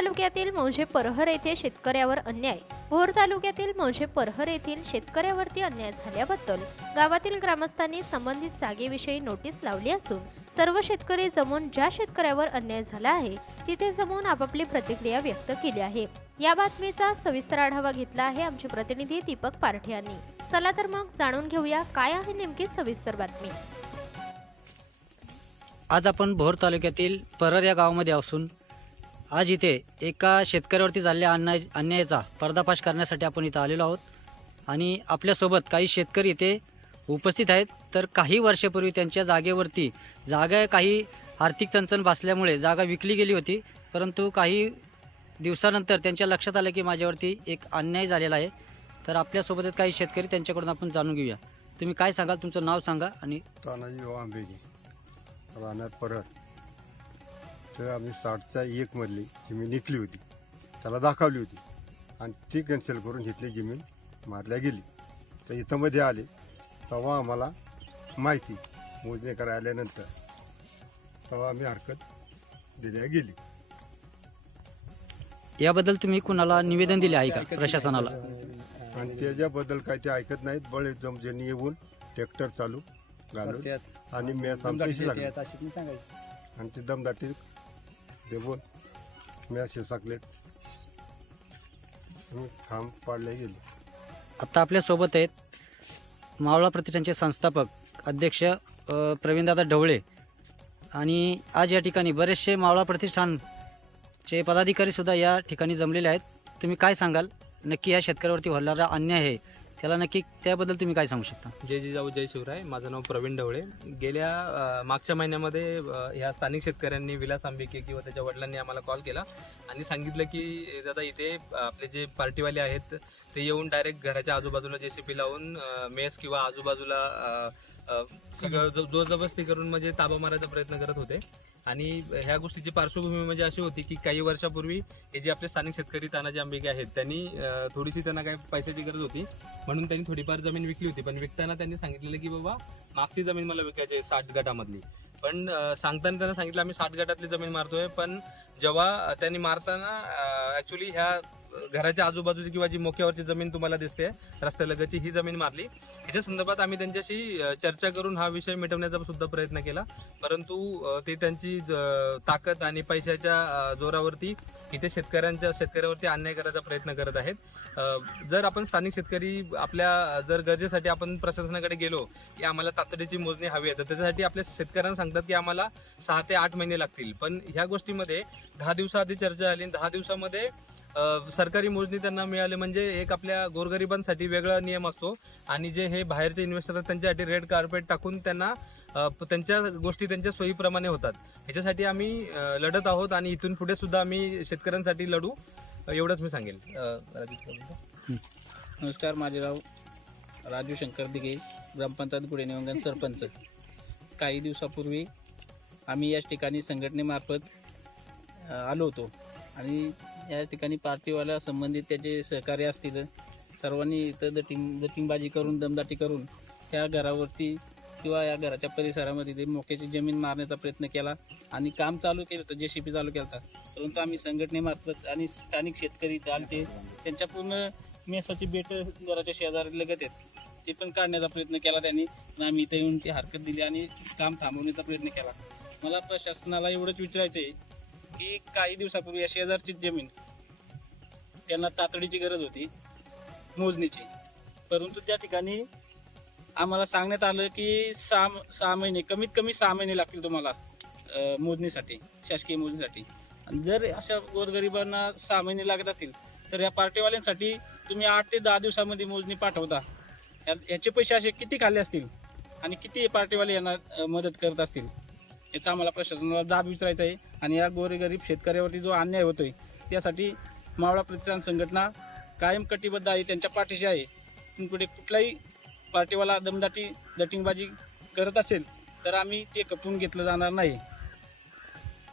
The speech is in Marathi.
तालुक्यातील मौजे परहर येथे शेतकऱ्यावर अन्याय. भोर तालुक्यातील मौजे परहर येथील शेतकऱ्यावरती अन्याय झाल्याबद्दल गावातील ग्रामस्थांनी संबंधित जागेविषयी नोटीस लावली असून सर्व शेतकरी जमून ज्या शेतकऱ्यावर अन्याय झाला आहे तिथे जमून आपापली प्रतिक्रिया व्यक्त केली आहे. या बातमीचा सविस्तर आढावा घेतला आहे आमचे प्रतिनिधी दीपक पारठे यांनी चला तर मग जाणून घेऊया काय आहे नेमकी सविस्तर बातमी. आज आपण भोर तालुक्यातील परर या गावामध्ये असून आज इथे एका शेतकऱ्यावरती झालेल्या अन्याय अन्यायाचा पर्दाफाश करण्यासाठी आपण इथं आलेलो आहोत. आणि आपल्यासोबत काही शेतकरी इथे उपस्थित आहेत. तर काही वर्षापूर्वी त्यांच्या जागेवरती जागा काही आर्थिक चणचण भासल्यामुळे जागा विकली गेली होती. परंतु काही दिवसानंतर त्यांच्या लक्षात आलं की माझ्यावरती एक अन्याय झालेला आहे. तर आपल्यासोबत काही शेतकरी त्यांच्याकडून आपण जाणून घेऊया. तुम्ही काय सांगाल? तुमचं नाव सांगा आणि तानाजी राहणार परत तर आम्ही साठच्या एक मधली जमीन विकली होती. त्याला दाखवली होती. आणि ती कॅन्सल करून घेतली जमीन मारल्या गेली. तर इथं मध्ये आले. तेव्हा आम्हाला माहिती मोजणी करायला आल्यानंतर तेव्हा आम्ही हरकत दिल्या गेली. याबद्दल तुम्ही कुणाला निवेदन दिले आहे का? प्रशासनाला? आणि त्याच्याबद्दल काही ते ऐकत नाहीत. बळे जमजेनी येऊन ट्रॅक्टर चालू घालून आणि मॅच आमच्याशी लागली. आणि ते दमदाटी देऊन मॅच साकलेत आणि खांब पाडले गेले. आता आपल्यासोबत आहेत मावळा प्रतिष्ठानचे संस्थापक अध्यक्ष प्रवीणदादा ढवळे. आणि आज या ठिकाणी बरेचसे मावळा प्रतिष्ठानचे पदाधिकारीसुद्धा या ठिकाणी जमलेले आहेत. तुम्ही काय सांगाल? नक्की या शेतकऱ्यावरती होणारा अन्याय आहे त्याला नक्की त्याबद्दल तुम्ही काय सांगू शकता? जय जिजाऊ जय शिवराय माझं नाव प्रवीण ढवळे. गेल्या अ, मागच्या महिन्यामध्ये अ, ह्या स्थानिक शेतकऱ्यांनी विलास आंबेके किंवा त्याच्या वडिलांनी आम्हाला कॉल केला आणि सांगितलं की दादा इथे अ, आपले जे पार्टीवाले आहेत ते येऊन डायरेक्ट घराच्या आजूबाजूला जे सी पी लावून अ, मेस किंवा आजूबाजूला अ, अ, सगळं जो- जोरजबस्ती करून म्हणजे ताबा मारायचा प्रयत्न करत होते. आणि ह्या गोष्टीची पार्श्वभूमी म्हणजे अशी होती की काही वर्षापूर्वी हे जे आपले स्थानिक शेतकरी तानाजी आंबेगे आहेत त्यांनी थोडीशी त्यांना काही पैशाची गरज होती. म्हणून त्यांनी थोडीफार जमीन विकली होती. पण विकताना त्यांनी सांगितलेलं की बाबा मागची जमीन मला विकायची आहे साठ गटामधली. पण सांगताना त्यांना सांगितलं आम्ही साठ गटातली जमीन मारतोय. पण जेव्हा त्यांनी मारताना ऍक्च्युली ह्या घराच्या आजूबाजूची किंवा जी मोक्यावरची जमीन तुम्हाला दिसते रस्त्यालगतची ही जमीन मारली. ह्याच्या संदर्भात आम्ही त्यांच्याशी चर्चा करून हा विषय मिटवण्याचा सुद्धा प्रयत्न केला. परंतु ते त्यांची ताकद आणि पैशाच्या जोरावरती इथे शेतकऱ्यांच्या शेतकऱ्यावरती अन्याय करायचा प्रयत्न करत आहेत. जर आपण स्थानिक शेतकरी आपल्या जर गरजेसाठी आपण प्रशासनाकडे गेलो की आम्हाला तातडीची मोजणी हवी आहे तर त्याच्यासाठी आपल्या शेतकऱ्यांना सांगतात की आम्हाला सहा ते आठ महिने लागतील. पण ह्या गोष्टीमध्ये दहा दिवसाआधी चर्चा झाली आणि दहा दिवसामध्ये सरकारी मोजणी त्यांना मिळाले म्हणजे एक आपल्या गोरगरिबांसाठी वेगळा नियम असतो. आणि जे हे बाहेरचे इन्व्हेस्टर आहेत त्यांच्यासाठी रेड कार्पेट टाकून त्यांना प- त्यांच्या गोष्टी त्यांच्या सोयीप्रमाणे होतात. ह्याच्यासाठी आम्ही लढत आहोत आणि इथून पुढे सुद्धा आम्ही शेतकऱ्यांसाठी लढू. एवढंच मी सांगेल. नमस्कार माझे नाव राजू शंकर दिघे ग्रामपंचायत गुढे निवंगण सरपंच. काही दिवसापूर्वी आम्ही याच ठिकाणी संघटनेमार्फत आलो होतो. आणि या ठिकाणी पार्टीवाल्या संबंधित त्याचे सहकार्य असतील सर्वांनी इथं दटिंग दटिंगबाजी करून दमदाटी करून त्या घरावरती किंवा या घराच्या परिसरामध्ये ते मोक्याची जमीन मारण्याचा प्रयत्न केला आणि काम चालू केलं होतं जे सी पी चालू केलं होतं. परंतु आम्ही संघटनेमार्फत आणि स्थानिक शेतकरी आमचे त्यांच्या पूर्ण मेसाची बेट घराच्या शेजारी लगत आहेत. ते पण काढण्याचा प्रयत्न केला त्यांनी. पण आम्ही इथे येऊन ती हरकत दिली आणि काम थांबवण्याचा प्रयत्न केला. मला प्रशासनाला एवढंच विचारायचं आहे की काही दिवसापूर्वी या शेजारची जमीन त्यांना तातडीची गरज होती मोजणीची. परंतु त्या ठिकाणी आम्हाला सांगण्यात आलं की सहा सहा महिने कमीत कमी सहा महिने लागतील तुम्हाला मोजणीसाठी शासकीय मोजणीसाठी. आणि जर अशा गोरगरिबांना सहा महिने लागत असतील तर या पार्टीवाल्यांसाठी तुम्ही आठ ते दहा दिवसामध्ये मोजणी पाठवता. या- याचे पैसे असे किती खाल्ले असतील? आणि किती पार्टीवाले यांना मदत करत असतील? याचा आम्हाला प्रशासनाला जाब विचारायचा आहे. आणि या गोरगरीब शेतकऱ्यावरती जो अन्याय होतोय त्यासाठी मावळा प्रतिष्ठान संघटना कायम कटिबद्ध आहे त्यांच्या पाठीशी आहे. इथून पुढे कुठलाही पार्टीवाला दमदाटी दटिंगबाजी करत असेल तर आम्ही ते खपवून घेतलं जाणार नाही.